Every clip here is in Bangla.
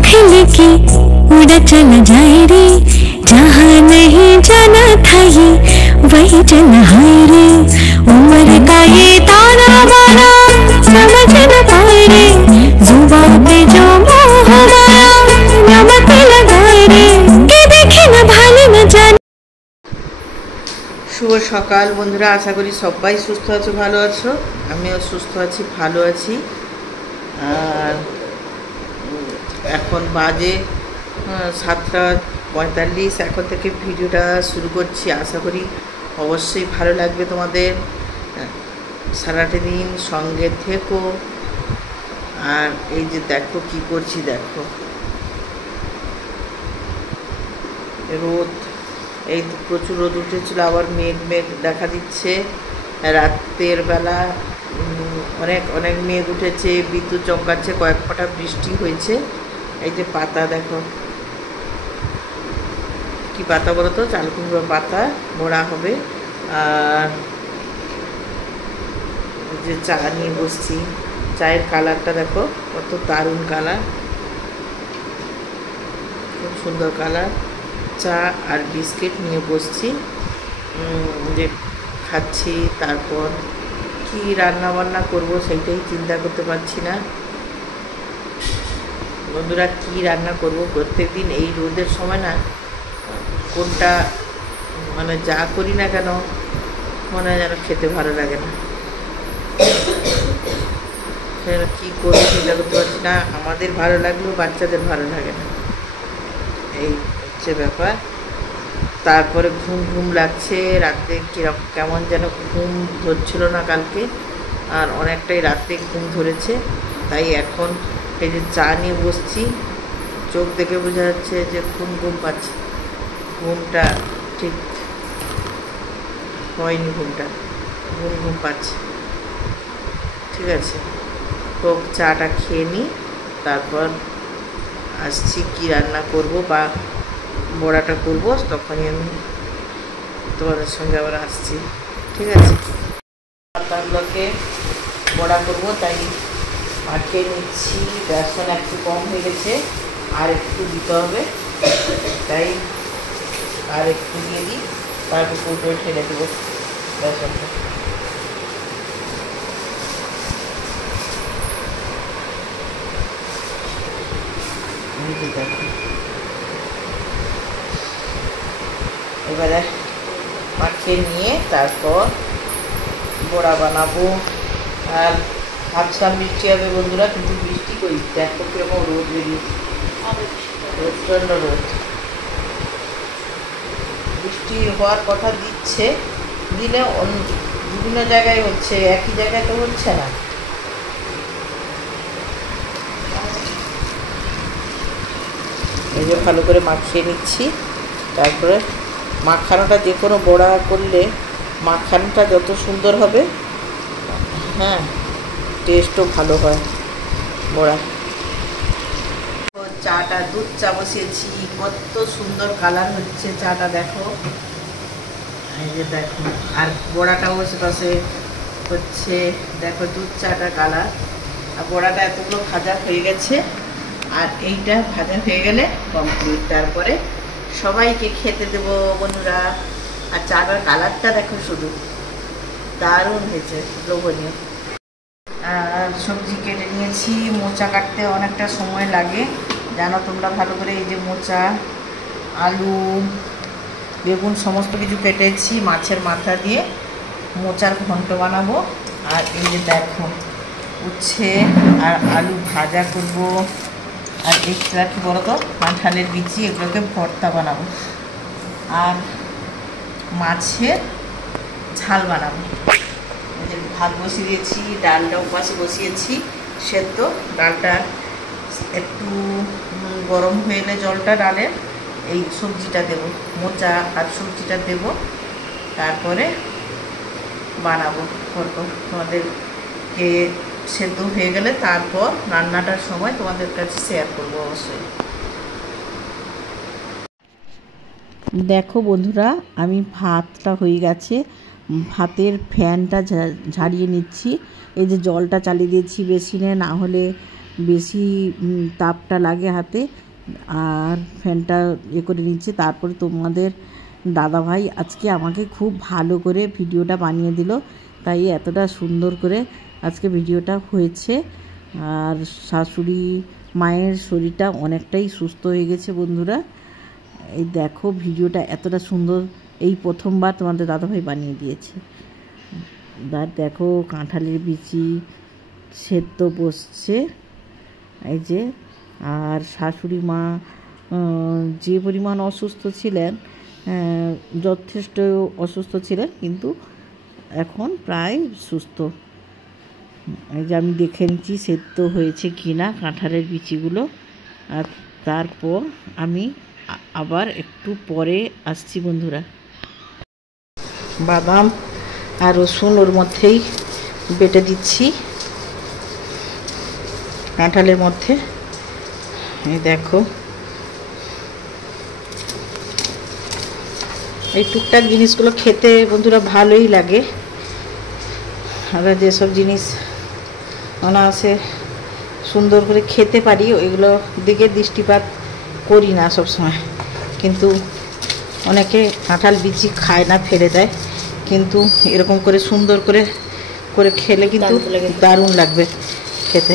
साथ लेके उड़ा चला जाए रे, जहाँ नहीं जाना था ये वही जाना है रे। उम्र का ये ताना बाना समझ न पाए रे, जुबान पे जो मोह माया नमक लगाए रे, के देखे न भाले न जाने। শুভ সকাল বন্ধুরা, আশা করি সবাই সুস্থ আছো, ভালো আছো। আমিও সুস্থ আছি, ভালো আছি। আর এখন বাজে 7:45। এখন থেকে ভিডিওটা শুরু করছি। আশা করি অবশ্যই ভালো লাগবে তোমাদের। সারাটা দিন সঙ্গে থেকো। আর এই যে দেখো কি করছি, দেখো রোদ, এই প্রচুর রোদ উঠেছিল, আবার মেঘ মেঘ দেখা দিচ্ছে। রাতের বেলা অনেক অনেক মেঘ উঠেছে, বিদ্যুৎ চমকাচ্ছে, কয়েক ফোঁটা বৃষ্টি হয়েছে। এই যে পাতা দেখো, কি পাতা বলো তো, চাল কুমড়ো পাতা মোড়া হবে। আর যে চা নিয়ে বসছি, চায়ের কালারটা দেখো কত দারুণ কালার, খুব সুন্দর কালার। চা আর বিস্কিট নিয়ে বসছি, যে খাচ্ছি। তারপর কি রান্না বান্না করবো সেইটাই চিন্তা করতে পারছি না বন্ধুরা, কি রান্না করব। প্রত্যেকদিন এই রোদের সময় না কোনটা মানে যা করি না কেন মনে হয় যেন খেতে ভালো লাগে না, কি করবো চিন্তা করতে পারছি না। আমাদের ভালো লাগলেও বাচ্চাদের ভালো লাগে না, এই হচ্ছে ব্যাপার। তারপরে ঘুম ঘুম লাগছে, রাতে কিরকম কেমন যেন ঘুম ধরছিল না কালকে, আর অনেকটাই রাতে ঘুম ধরেছে। তাই এখন এই যে চা নিয়ে বসছি, চোখ দেখে বোঝা যাচ্ছে যে ঘুম ঘুম পাচ্ছে। ঘুমটা ঠিক হয়নি, ঘুম ঘুম পাচ্ছে। ঠিক আছে, হোক, চাটা খেয়ে নিই, তারপর আসছি কি রান্না করব বা বড়াটা করব, তখনই আমি তোমাদের সঙ্গে আবার আসছি। ঠিক আছে, পাতাগুলোকে বড়া করব, তাই মাখিয়ে নিচ্ছি। বেসন একটু কম হয়ে গেছে, আর একটু দিতে হবে, তাই আর একটু দিয়ে দিই, তারপর কৌটোয় ঠেলে দেবো বেসনটা। এবারে মাখিয়ে নিয়ে তারপর বড়া বানাবো। আর ভাবছিলাম বৃষ্টি হবে বন্ধুরা, কিন্তু বৃষ্টি কই, দেখো কিরকম রোদ বেরিয়েছে, প্রচণ্ড রোদ। বৃষ্টি হওয়ার কথা দিচ্ছে, দিলে বিভিন্ন জায়গায় হচ্ছে, একই জায়গায় তো হচ্ছে না। এই যে ভালো করে মাখিয়ে নিচ্ছি। তারপরে মাখানোটা যে কোনো বড়া করলে মাখানোটা যত সুন্দর হবে, হ্যাঁ, টেস্টও ভালো হয় বড়া। চাটা দুধ চা বসিয়েছি, কত সুন্দর কালার হচ্ছে চাটা, দেখো। এই যে দেখো, আর বড়াটাও পাশে হচ্ছে, দেখো দুধ চাটা কালার। আর বড়াটা এতগুলো ভাজা হয়ে গেছে, আর এইটা ভাজা হয়ে গেলে কমপ্লিট। তারপরে সবাইকে খেতে দেবো বন্ধুরা। আর চাটার কালারটা দেখো, শুধু দারুণ হয়েছে, লোভনীয়। আর সবজি কেটে নিয়েছি, মোচা কাটতে অনেকটা সময় লাগে জানো তোমরা ভালো করে। এই যে মোচা, আলু, বেগুন সমস্ত কিছু কেটেছি, মাছের মাথা দিয়ে মোচার ঘন্ট বানাবো। আর এই যে দেখো উচ্ছে আর আলু ভাজা করব। আর এক্সট্রা কী বলো তো, কাঁঠালের বিচি, এগুলোকে ভর্তা বানাবো। আর মাছের ঝাল বানাবো। ভাত বসিয়ে দিয়েছি, ডালটাও পাশে বসিয়েছি সেদ্ধ। ডালটা একটু গরম হয়ে এলে জলটা ডালের, এই সবজিটা দেবো, মোচা আর সবজিটা দেব, তারপরে বানাবো ঘন্ট। তোমাদেরকে সেদ্ধ হয়ে গেলে তারপর রান্নাটার সময় তোমাদের কাছে শেয়ার করবো অবশ্যই। দেখো বন্ধুরা, আমি ভাতটা হয়ে গেছে, ভাতের ফ্যানটা ঝাড়িয়ে নিচ্ছি। এই যে জলটা চালিয়ে দিয়েছি বেসিনে, না হলে বেশি তাপটা লাগে হাতে, আর ফ্যানটা করে নিচ্ছে। তারপরে তোমাদের দাদাভাই আজকে আমাকে খুব ভালো করে ভিডিওটা বানিয়ে দিল, তাই এতটা সুন্দর করে আজকে ভিডিওটা হয়েছে। আর শাশুড়ি মায়ের শরীরটা অনেকটাই সুস্থ হয়ে গেছে বন্ধুরা। এই দেখো ভিডিওটা এতটা সুন্দর এই প্রথমবার তোমাদের দাদাভাই বানিয়ে দিয়েছে। আর দেখো কাঁঠালের বিচি সেদ্ধ বসছে এই যে। আর শাশুড়ি মা যে পরিমাণ অসুস্থ ছিলেন, যথেষ্ট অসুস্থ ছিলেন, কিন্তু এখন প্রায় সুস্থ। এই যে আমি দেখে নিচ্ছি সেদ্ধ হয়েছে কি না কাঁঠালের বিচিগুলো। আর তারপর আমি আবার একটু পরে আসছি বন্ধুরা। বাদাম আর রসুন ওর মধ্যেই বেটে দিচ্ছি কাঁঠালের মধ্যে। এই দেখো এই টুকটাক জিনিসগুলো খেতে বন্ধুরা ভালোই লাগে। আমরা যেসব জিনিস অনায়াসে সুন্দর করে খেতে পারি ওইগুলো দিকে দৃষ্টিপাত করি না সব সময়, কিন্তু অনেকে কাঁঠাল বিচি খায় না, ফেলে দেয়, কিন্তু এরকম করে সুন্দর করে করে খেলে কিন্তু দারুণ লাগবে খেতে।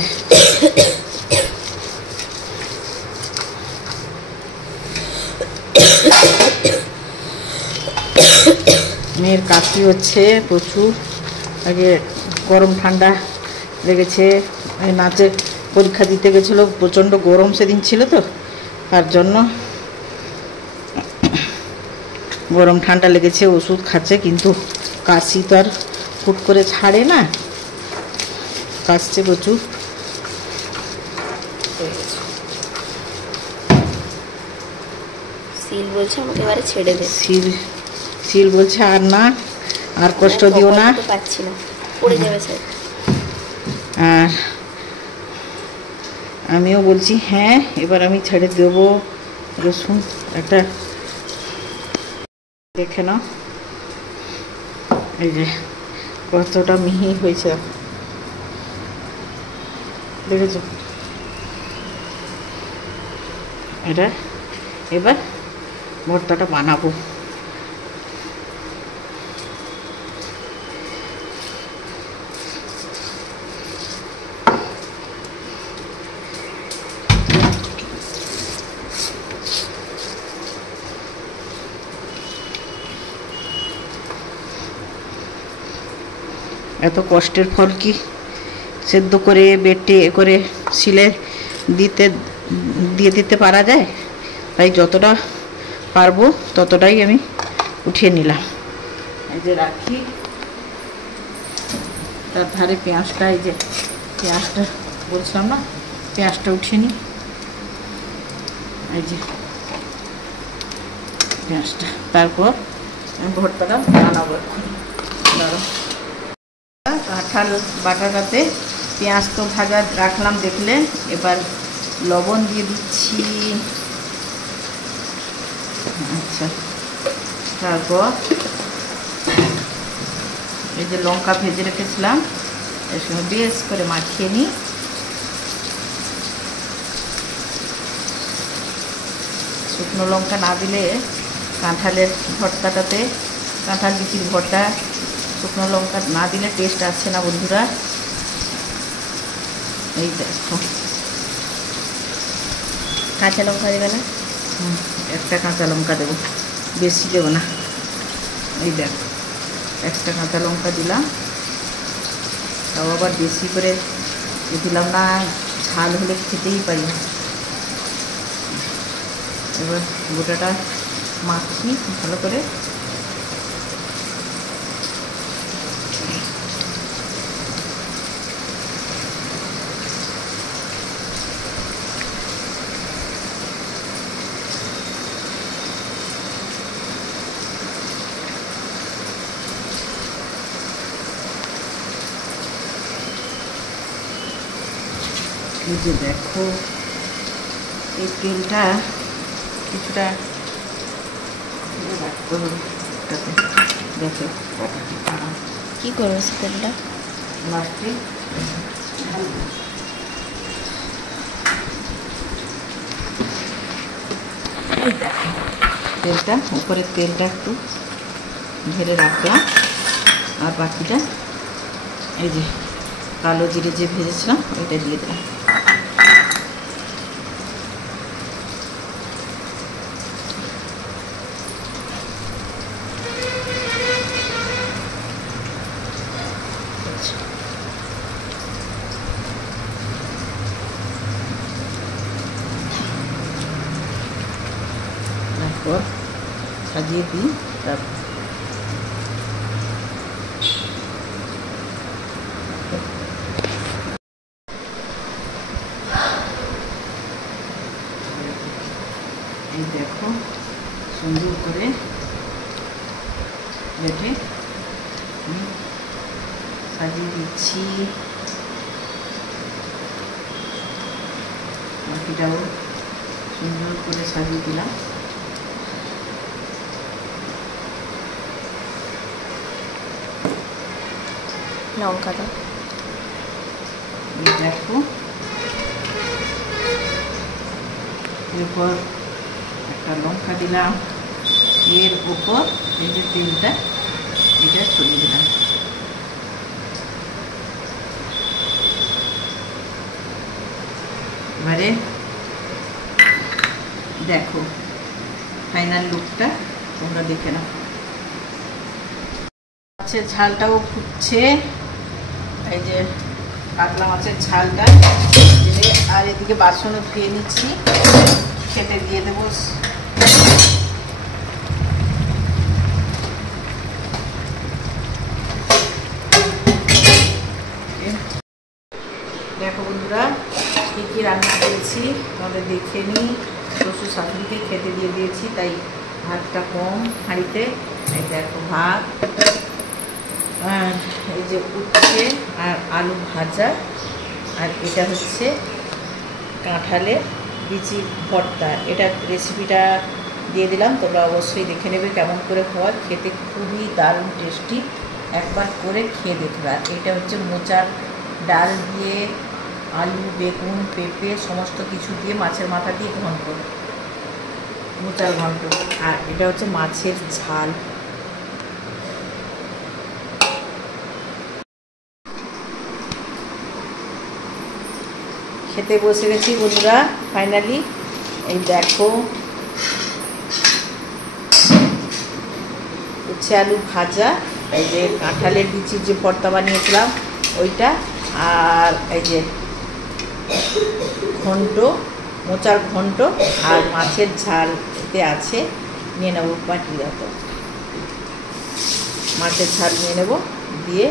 মেয়ের কাশি হচ্ছে প্রচুর, আগে গরম ঠান্ডা লেগেছে, নাচের পরীক্ষা দিতে গেছিলো, প্রচণ্ড গরম সেদিন ছিল তো, তার জন্য গরম ঠান্ডা লেগেছে, ওষুধ খাচ্ছে, কিন্তু কাশি তো আর হুট করে ছাড়ে না, কাশছে প্রচুর। সিল বলছে আমাকে এবারে ছেড়ে দে। সিল বলছে আর না, আর কষ্ট দিও না, পাচ্ছি না, পড়ে যাবে স্যার। আর আমিও বলছি হ্যাঁ এবার আমি ছেড়ে দেবো রসুন। একটা দেখে নাও এই যে কতটা মিহি হয়েছে, দেখেছো? এটা এবার ভর্তাটা বানাবো। এত কষ্টের ফল কি সেদ্ধ করে বেটে করে শিলে দিয়ে দিতে পারা যায়? তাই যতটা পারবো ততটাই আমি উঠিয়ে নিলাম। এই যে রাখি, তার ধারে পেঁয়াজটা, এই যে পেঁয়াজটা বলছিলাম না, পেঁয়াজটা উঠিয়ে নিই। এই যে পেঁয়াজটা, তারপর আমি ভর্তাটা বানাবো। কাঁঠাল বাটাটাতে পেঁয়াজ তো ভাজা রাখলাম দেখলেন, এবার লবণ দিয়ে দিচ্ছি। আচ্ছা, তারপর এই যে লঙ্কা ভেজে রেখেছিলাম এর সঙ্গে বেশ করে মাখিয়ে নিই। শুকনো লঙ্কা না দিলে কাঁঠালের ভর্তাটাতে, কাঁঠাল বিচির ভর্তা শুকনো লঙ্কা না দিলে টেস্ট আসছে না বন্ধুরা। এই দেখো, কাঁচা লঙ্কা দেবে না? একটা কাঁচা লঙ্কা দেবো, বেশি দেবো না। এই দেখো একটা কাঁচা লঙ্কা দিলাম, তাও আবার বেশি করে দিলাম না, ঝাল হলে খেতেই পারি না। এবার গোটাটা মাখি ভালো করে। এই যে দেখো এই তেলটা কিছুটা দেখো কি করবো সে তেলটা? লাস্টে এই দেখো তেলটা, উপরের তেলটা একটু ঢেলে রাখলাম, আর বাকিটা এই যে কালো জিরে যে ভেজেছিলাম ওইটা দিয়ে দিলাম। তারপর সাজিয়ে দিই। তারপর এই দেখো সুন্দর করে প্লেটে সাজিয়ে দিচ্ছি। বাকিটাও সুন্দর করে সাজিয়ে দিলাম। লঙ্কা দাও। এই দেখো এরপর একটা লঙ্কা দিলাম, এর উপর এই যে তেলটা এটা ছড়িয়ে দিলাম। এবারে দেখো ফাইনাল লুকটা তোমরা দেখে নাও। মাছের ঝালটাও ফুটছে, এই যে কাতলা মাছের ঝালটা, আর এদিকে বাসনও ধুয়ে নিচ্ছি, খেতে দিয়ে দেবো। দেখো বন্ধুরা কী কী রান্না করেছি তাহলে দেখে নিই। শ্বশুর শাশুড়িকে খেতে দিয়ে দিয়েছি, তাই ভাতটা কম হাঁড়িতে। এই দেখো ভাত, আর এই যে উচ্ছে আর আলু ভাজা, আর এটা হচ্ছে কাঁঠালের বিচি ভর্তা। এটা রেসিপিটা দিয়ে দিলাম, তোমরা অবশ্যই দেখে নেবে কেমন করে হয়। খেতে খুবই দারুণ টেস্টি, একবার করে খেয়ে দেখবে। আর এটা হচ্ছে মোচার ডাল দিয়ে আলু বেগুন পেঁপে সমস্ত কিছু দিয়ে মাছের মাথা দিয়ে ঘন্ট, মোচার ঘন্ট। আর এটা হচ্ছে মাছের ঝাল। খেতে বসে গেছি বন্ধুরা ফাইনালি। এই দেখো উচ্ছে আলু ভাজা, এই যে কাঁঠালের বিচির যে ভর্তা বানিয়েছিলাম ওইটা, আর এই যে ঘন্ট, মোচার ঘন্ট, আর মাছের ঝাল এতে আছে। নিয়ে নেবো বাটি, তো মাছের ঝাল নিয়ে নেব, দিয়ে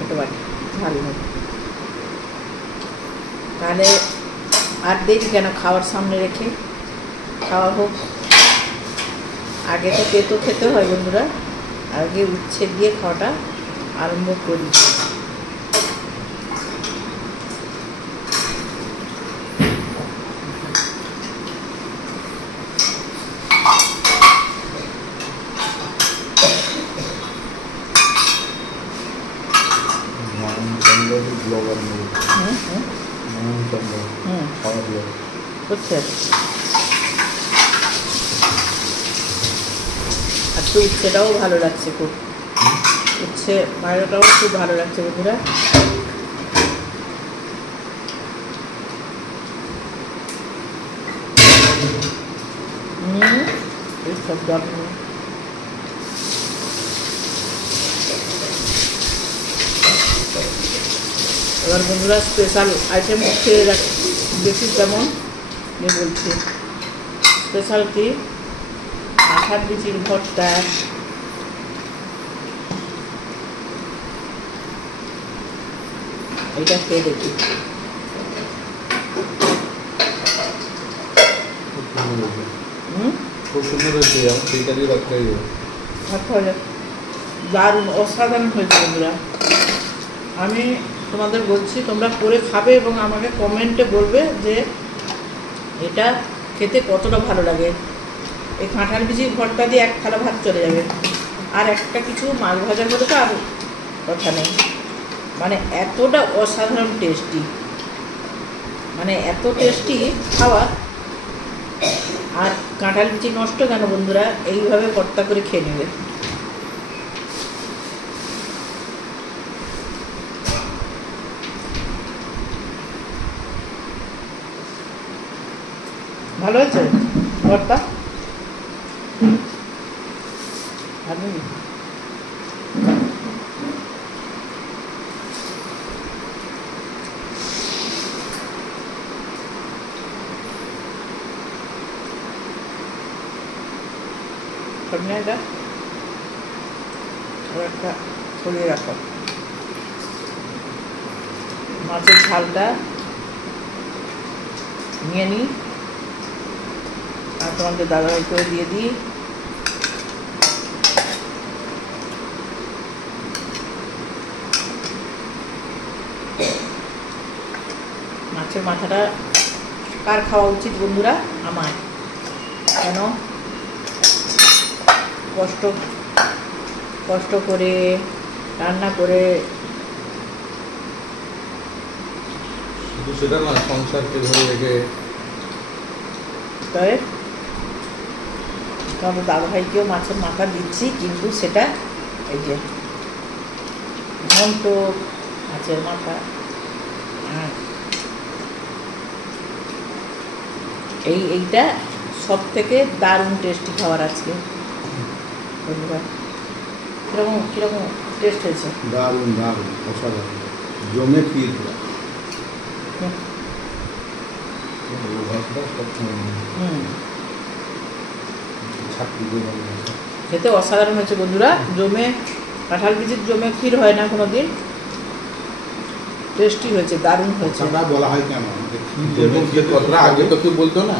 একটা বাটি ঝাল নেব। তাহলে আর দেরি কেন, খাওয়ার সামনে রেখে খাওয়া হোক। আগে তো তেতো খেতে হয় বন্ধুরা, আগে উচ্ছে দিয়ে খাওয়াটা আরম্ভ করি। বুঝছে, আর তো উচ্ছেটাও ভালো লাগছে খুব, উচ্ছে ভাজাটাও খুব ভালো লাগছে বন্ধুরা। এইসব যত্ন এবার বন্ধুরা স্পেশাল আইটেম খেয়ে দেখি কেমন বলছি। স্পেশাল কি, কাঁঠাল বিচির ভর্তা, এটা খেয়ে দেখি। খুব সুন্দর হয়েছে, দারুণ অসাধারণ হয়েছে বন্ধুরা। আমি তোমাদের বলছি তোমরা করে খাবে এবং আমাকে কমেন্টে বলবে যে এটা খেতে কতটা ভালো লাগে। এই কাঁঠাল বিচির ভর্তা দিয়ে এক থালা ভাত চলে যাবে, আর একটা কিছু মাছ ভাজা করে তো আর কথা নেই। মানে এতটা অসাধারণ টেস্টি, মানে এত টেস্টি খাওয়া আর কাঁঠাল বিচি নষ্ট কেন বন্ধুরা, এইভাবে ভর্তা করে খেয়ে নেবে। ভালো হয়েছে ভর্তা? আমি এটা একটা ছড়িয়ে রাখো। মাছের ঝালটা নিয়ে নিই আর তোমাদের দাদাভাই করে দিয়ে দিই। মাছের মাথাটা কার খাওয়া উচিত বন্ধুরা? আমার। কেন? কষ্ট করে রান্না করে সেটা না, সংসারকে ধরে রেখে তবে তোমাদের দাদাভাইকেও মাছের মাথা দিচ্ছি, কিন্তু সেটা এই যে ঘন্ট মাছের মাথা, এইটা সব থেকে দারুণ টেস্টি খাবার আজকে বন্ধুরা। কিরকম টেস্ট হয়েছে? দারুণ দারুণ, অসাধারণ, জমে ক্ষীর। খেতে অসাধারণ হয়েছে বন্ধুরা। জমে কাঁঠাল বিচির জমে ক্ষীর হয় না কোনোদিন, টেস্টি হয়েছে, দারুণ হয়েছে। বলা হয় কেন কথাটা আগে তো কেউ বলতো না।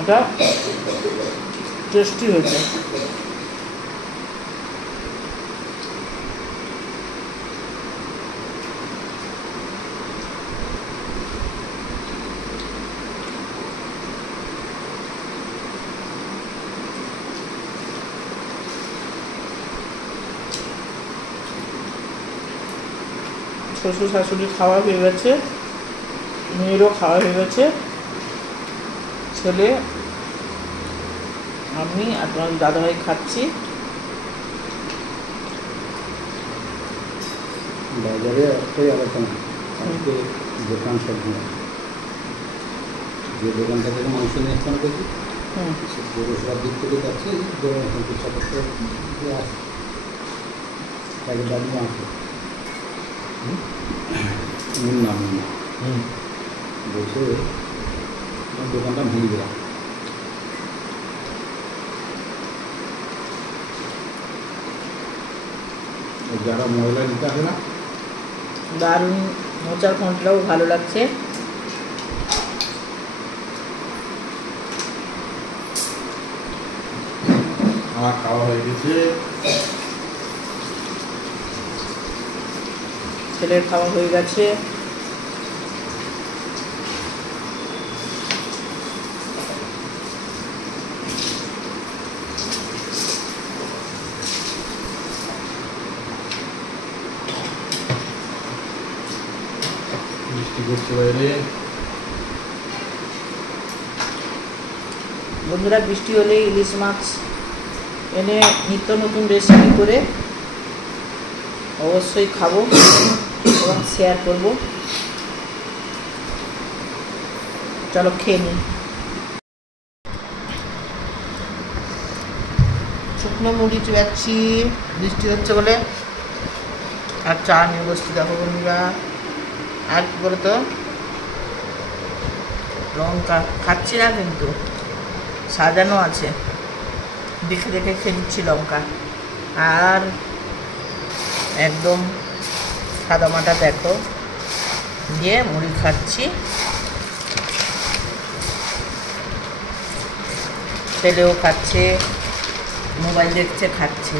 এটা টেস্টি হয়েছে। শ্বশুর শাশুড়ি খাওয়া হয়ে গেছে, মেয়েরও খাওয়া হয়ে গেছে, ছেলে আমি আর তোমার দাদাভাই খাচ্ছি। বাজারে একটাই আলোচনা, আজকে দোকান সব যে দোকানটা থেকে মাংস নিয়ে স্থান করছি পৌরসভার দিক থেকে যাচ্ছে, তাকে দাঁড়িয়ে আসে মুন্না বলছে দোকানটা ভেঙে দিলাম। যারা ময়লা নিতে আসে না, দারুণ মোচার ঘন্টটাও ভালো লাগছে। আমার খাওয়া হয়ে গেছে, ছেলের খাওয়া হয়ে গেছে। বৃষ্টি করছে বাইরে। বন্ধুরা বৃষ্টি হলে ইলিশ মাছ এনে নিত্য নতুন রেসিপি করে অবশ্যই খাবো এবং শেয়ার করব। চলো খেয়ে নিই। শুকনো মুড়ি চুয়াচ্ছি বৃষ্টি হচ্ছে বলে, আর চা নিয়ে বসছি। দেখো বন্ধুরা, আর কি বলতো, লঙ্কা খাচ্ছি না কিন্তু সাজানো আছে, দেখে দেখে খেয়ে নিচ্ছি লঙ্কা। আর একদম সাদামাটা দেখো দিয়ে মুড়ি খাচ্ছি। ছেলেও খাচ্ছে, মোবাইল দেখছে, খাচ্ছে।